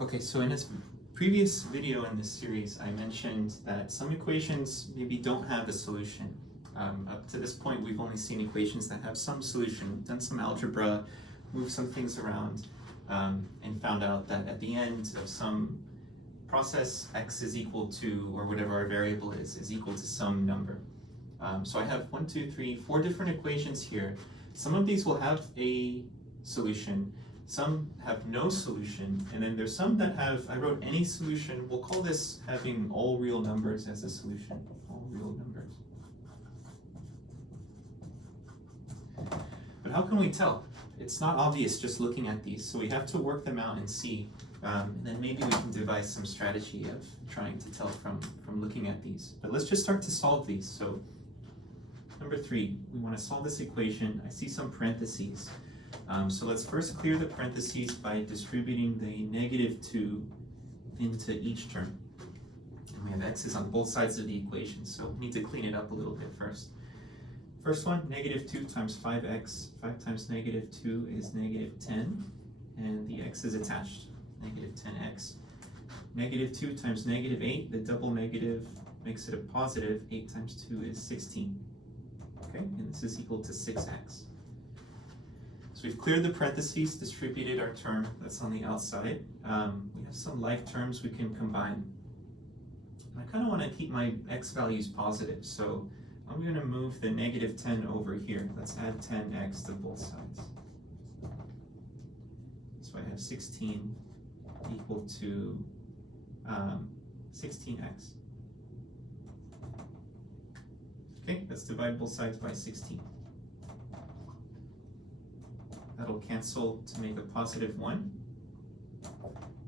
Okay, so in this previous video in this series, I mentioned that some equations maybe don't have a solution. Up to this point, we've only seen equations that have some solution. We've done some algebra, moved some things around, and found out that at the end of some process, x is equal to, or whatever our variable is equal to some number. So I have 4 different equations here. Some of these will have a solution, some have no solution, and then there's some that have, I wrote any solution. We'll call this having all real numbers as a solution, all real numbers. But how can we tell? It's not obvious just looking at these, so we have to work them out and see. And then maybe we can devise some strategy of trying to tell from looking at these. But let's just start to solve these. So number 3, we want to solve this equation. I see some parentheses. So let's first clear the parentheses by distributing the -2 into each term. And we have x's on both sides of the equation, so we need to clean it up a little bit first. First one, -2 times 5x. 5 times -2 is -10, and the x is attached, -10x. -2 times -8, the double negative makes it a positive. 8 times 2 is 16. Okay, and this is equal to 6x. So we've cleared the parentheses, distributed our term that's on the outside. We have some like terms we can combine. I kind of want to keep my x values positive, so I'm going to move the -10 over here. Let's add 10x to both sides. So I have 16 equal to 16x. Okay, let's divide both sides by 16. That'll cancel to make a +1. So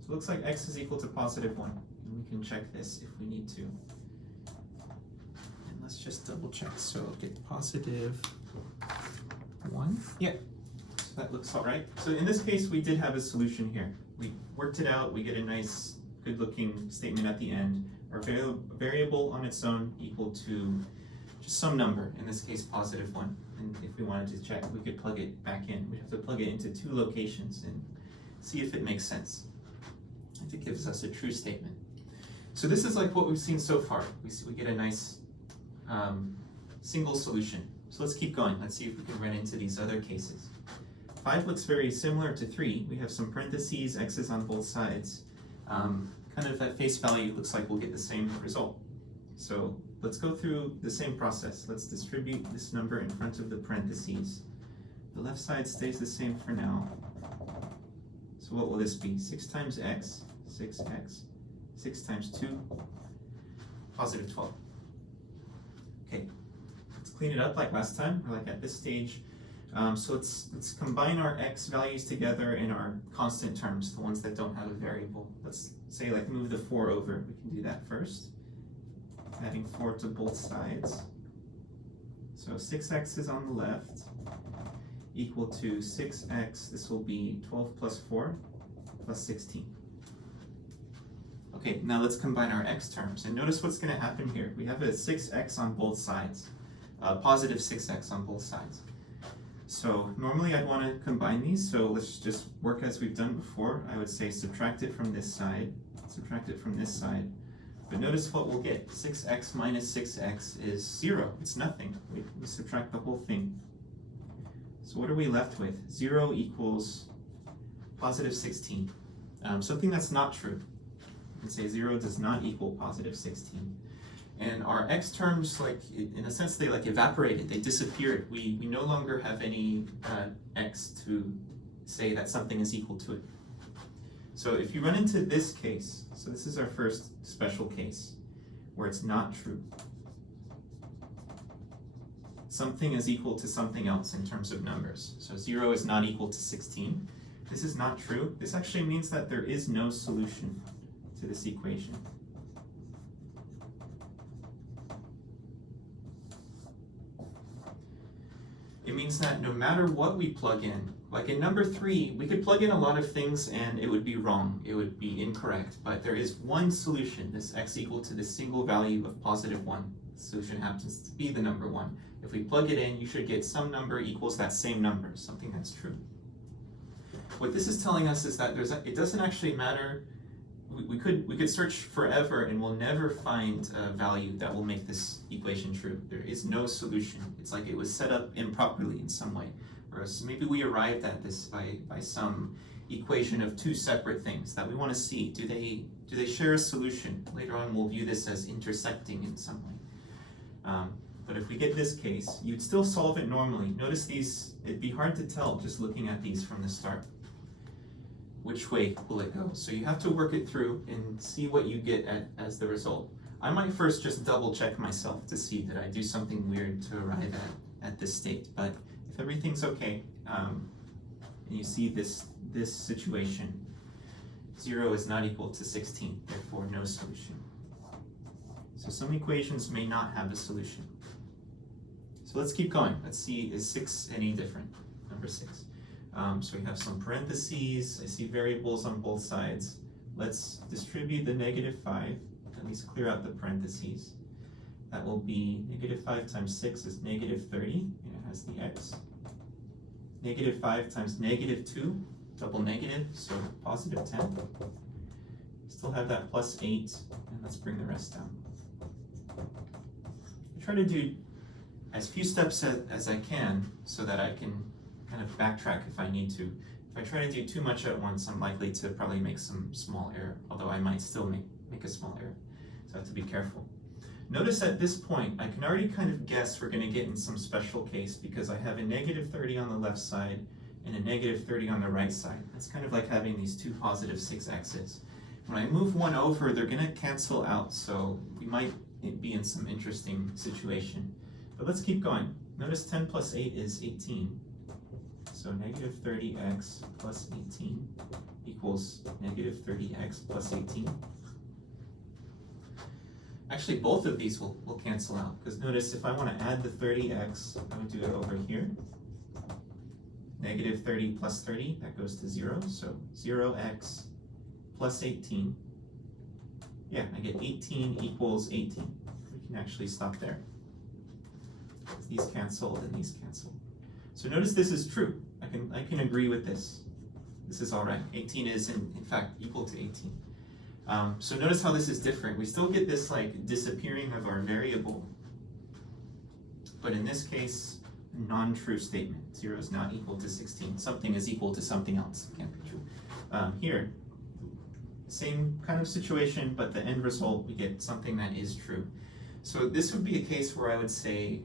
it looks like x is equal to +1. And we can check this if we need to. And let's just double check. So I'll get +1. Yeah, so that looks all right. So in this case, we did have a solution here. We worked it out. We get a nice, good-looking statement at the end. Our variable on its own equal to just some number, in this case +1. And if we wanted to check, we could plug it back in. We'd have to plug it into 2 locations and see if it makes sense, if it gives us a true statement. So this is like what we've seen so far. We get a nice single solution. So let's keep going. Let's see if we can run into these other cases. 5 looks very similar to 3. We have some parentheses, x's on both sides. Kind of at face value, it looks like we'll get the same result. So let's go through the same process. Let's distribute this number in front of the parentheses. The left side stays the same for now. So what will this be? 6 times x, 6x. 6 times 2, +12. Okay, let's clean it up like last time, or like at this stage. So let's combine our x values together in our constant terms, the ones that don't have a variable. Let's say like move the 4 over. We can do that first. Adding 4 to both sides. So 6x is on the left, equal to 6x. This will be 12 plus 4 plus 16. Okay, now let's combine our x terms. And notice what's going to happen here. We have a 6x on both sides, positive 6x on both sides. So normally I'd want to combine these, so let's just work as we've done before. I would say subtract it from this side, subtract it from this side. But notice what we'll get. 6x minus 6x is 0. It's nothing. We subtract the whole thing. So what are we left with? 0 equals +16. Something that's not true. We can say 0 does not equal +16. And our x terms, like in a sense, they like evaporated. They disappeared. We no longer have any x to say that something is equal to it. So if you run into this case, so this is our first special case where it's not true. Something is equal to something else in terms of numbers. So 0 is not equal to 16. This is not true. This actually means that there is no solution to this equation. It means that no matter what we plug in, like in number 3, we could plug in a lot of things and it would be wrong, it would be incorrect, but there is one solution, this x equal to the single value of +1. The solution happens to be the number 1. If we plug it in, you should get some number equals that same number, something that's true. What this is telling us is that it doesn't actually matter we could search forever and we'll never find a value that will make this equation true. There is no solution. It's like it was set up improperly in some way. Or maybe we arrived at this by some equation of two separate things that we want to see. Do they share a solution? Later on we'll view this as intersecting in some way. But if we get this case, you'd still solve it normally. Notice these, it'd be hard to tell just looking at these from the start. Which way will it go? So you have to work it through and see what you get as the result. I might first just double check myself to see that I do something weird to arrive at this state. But if everything's okay, and you see this situation, 0 is not equal to 16, therefore no solution. So some equations may not have a solution. So let's keep going. Let's see, is 6 any different? Number 6. So we have some parentheses. I see variables on both sides. Let's distribute the -5. At least clear out the parentheses. That will be -5 times 6 is -30, and it has the x. -5 times -2, double negative, so positive 10. Still have that +8, and let's bring the rest down. I try to do as few steps as I can so that I can kind of backtrack if I need to. If I try to do too much at once, I'm likely to probably make some small error, although I might still make a small error. So I have to be careful. Notice at this point, I can already kind of guess we're going to get in some special case because I have a -30 on the left side and a -30 on the right side. It's kind of like having these two positive 6x's. When I move one over, they're going to cancel out, so we might be in some interesting situation. But let's keep going. Notice 10 plus 8 is 18. So -30x plus 18 equals -30x plus 18. Actually, both of these will cancel out, because notice if I want to add the 30x, I would do it over here. -30 plus 30, that goes to 0, so 0x plus 18. Yeah, I get 18 equals 18. We can actually stop there. These cancel and these cancel. So notice this is true. I can agree with this. This is all right. 18 is in fact equal to 18. So notice how this is different. We still get this like disappearing of our variable, but in this case, non-true statement. 0 is not equal to 16. Something is equal to something else. It can't be true. Here, same kind of situation, but the end result, we get something that is true. So this would be a case where I would say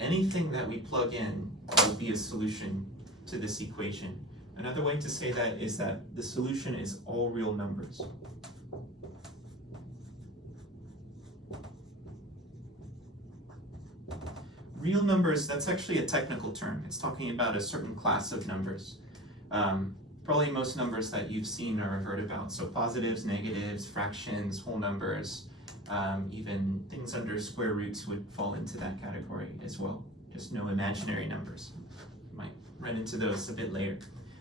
anything that we plug in will be a solution to this equation. Another way to say that is that the solution is all real numbers. Real numbers, that's actually a technical term. It's talking about a certain class of numbers. Probably most numbers that you've seen or heard about. So positives, negatives, fractions, whole numbers, even things under square roots would fall into that category as well. Just no imaginary numbers. You might run into those a bit later.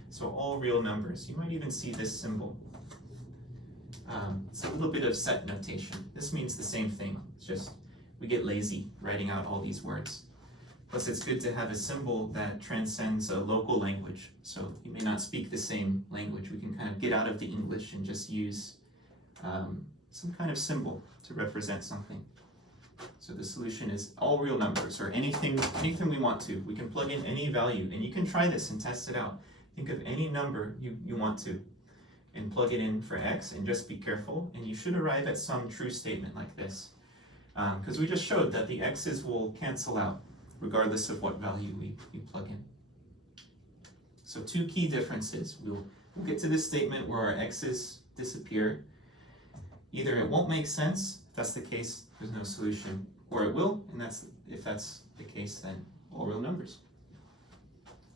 So all real numbers. You might even see this symbol. It's a little bit of set notation. This means the same thing. It's just we get lazy writing out all these words. Plus it's good to have a symbol that transcends a local language. So you may not speak the same language. We can kind of get out of the English and just use some kind of symbol to represent something. So the solution is all real numbers, or anything we want to. We can plug in any value, and you can try this and test it out. Think of any number you want to, and plug it in for x, and just be careful, and you should arrive at some true statement like this. Because we just showed that the x's will cancel out, regardless of what value we plug in. So two key differences. We'll get to this statement where our x's disappear. Either it won't make sense, if that's the case, there's no solution, or it will, and if that's the case, then all real numbers.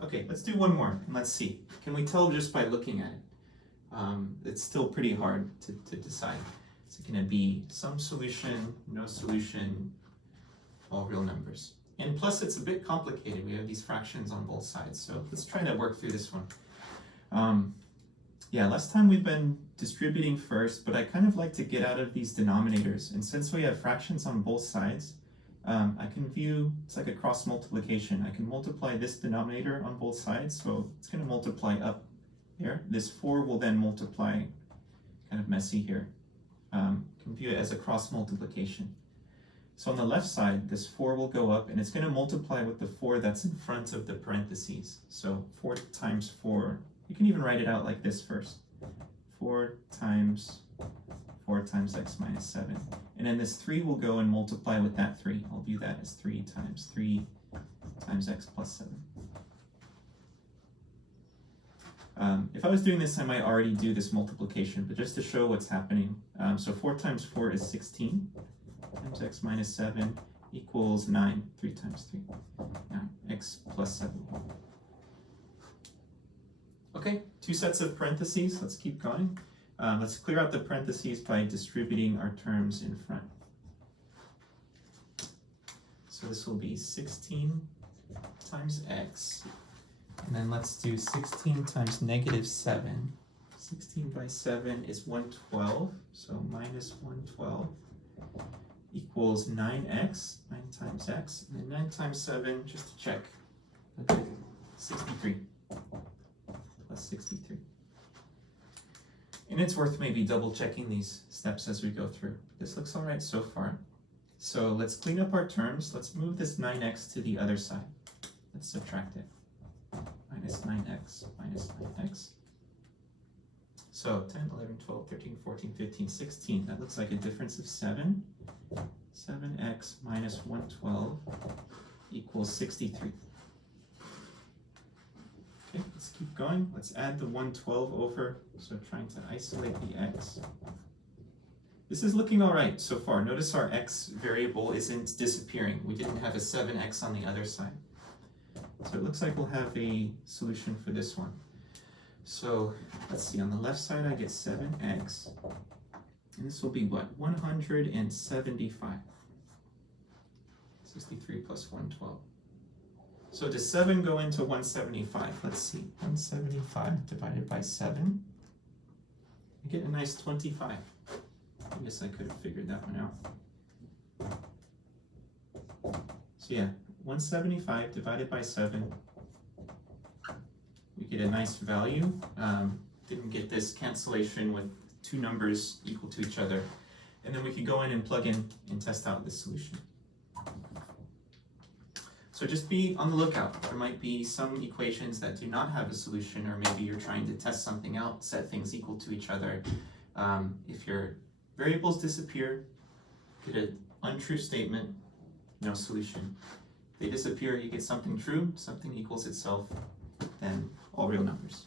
Okay, let's do one more, and let's see. Can we tell just by looking at it? It's still pretty hard to decide. Is it going to be some solution, no solution, all real numbers? And plus, it's a bit complicated. We have these fractions on both sides, so let's try to work through this one. Yeah, last time we've been distributing first, but I kind of like to get out of these denominators. And since we have fractions on both sides, I can view, it's like a cross multiplication. I can multiply this denominator on both sides, so it's going to multiply up here. This 4 will then multiply kind of messy here. Can view it as a cross multiplication. So on the left side, this 4 will go up, and it's going to multiply with the 4 that's in front of the parentheses. So 4 times 4, you can even write it out like this first. 4 times x minus 7. And then this 3 will go and multiply with that 3. I'll view that as 3 times x plus 7. If I was doing this, I might already do this multiplication, but just to show what's happening. So 4 times 4 is 16, times x minus 7 equals 9, 3 times 3. Now, x plus 7. Okay, 2 sets of parentheses. Let's keep going. Let's clear out the parentheses by distributing our terms in front. So this will be 16 times x. And then let's do 16 times negative 7. 16 by 7 is 112, so minus 112 equals 9x, 9 times x, and then 9 times 7, just to check, 63, plus 63. And it's worth maybe double checking these steps as we go through. This looks all right so far. So let's clean up our terms. Let's move this 9x to the other side. Let's subtract it. Minus 9x minus 9x. So 10, 11, 12, 13, 14, 15, 16. That looks like a difference of 7. 7x minus 112 equals 63. Okay, let's keep going. Let's add the 112 over. So trying to isolate the x. This is looking all right so far. Notice our x variable isn't disappearing. We didn't have a 7x on the other side. So it looks like we'll have a solution for this one. So let's see, on the left side I get 7x, and this will be what? 175. 63 plus 112. So does 7 go into 175? Let's see, 175 divided by 7. I get a nice 25. I guess I could have figured that one out. So yeah, 175 divided by 7, we get a nice value. Didn't get this cancellation with two numbers equal to each other. And then we could go in and plug in and test out this solution. So just be on the lookout. There might be some equations that do not have a solution, or maybe you're trying to test something out, set things equal to each other. If your variables disappear, get an untrue statement, no solution. If they disappear, you get something true, something equals itself, then all real numbers.